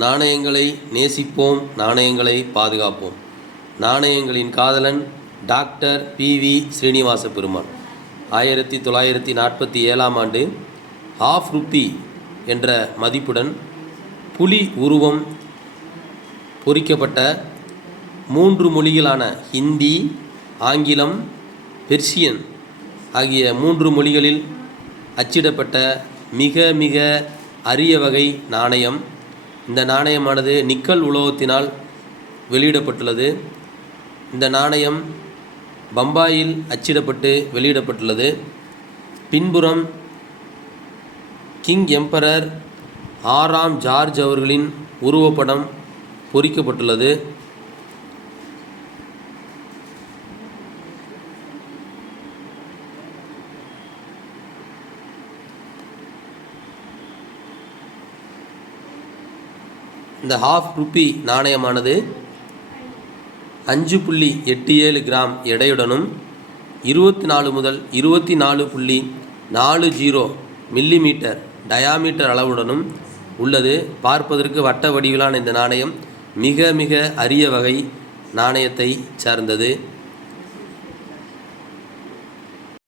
நாணயங்களை நேசிப்போம், நாணயங்களை பாதுகாப்போம். நாணயங்களின் காதலன் டாக்டர் பி.வி. ஸ்ரீனிவாச பெருமாள். 1947ஆம் ஆண்டு ½ ரூபி என்ற மதிப்புடன் புலி உருவம் பொறிக்கப்பட்ட 3 மொழிகளான ஹிந்தி, ஆங்கிலம், பெர்சியன் ஆகிய 3 மொழிகளில் அச்சிடப்பட்ட மிக மிக அரிய வகை நாணயம். இந்த நாணயமானது நிக்கல் உலோகத்தினால் வெளியிடப்பட்டுள்ளது. இந்த நாணயம் பம்பாயில் அச்சிடப்பட்டு வெளியிடப்பட்டுள்ளது. பின்புறம் கிங் எம்பரர் 6ஆம் ஜார்ஜ் அவர்களின் உருவப்படம் பொறிக்கப்பட்டுள்ளது. இந்த ½ ரூபி நாணயமானது 5.87 கிராம் எடையுடனும் 24 முதல் 24.40 மில்லிமீட்டர் டயாமீட்டர் அளவுடனும் உள்ளது. பார்ப்பதற்கு வட்ட வடிவிலான இந்த நாணயம் மிக மிக அரிய வகை நாணயத்தை சார்ந்தது.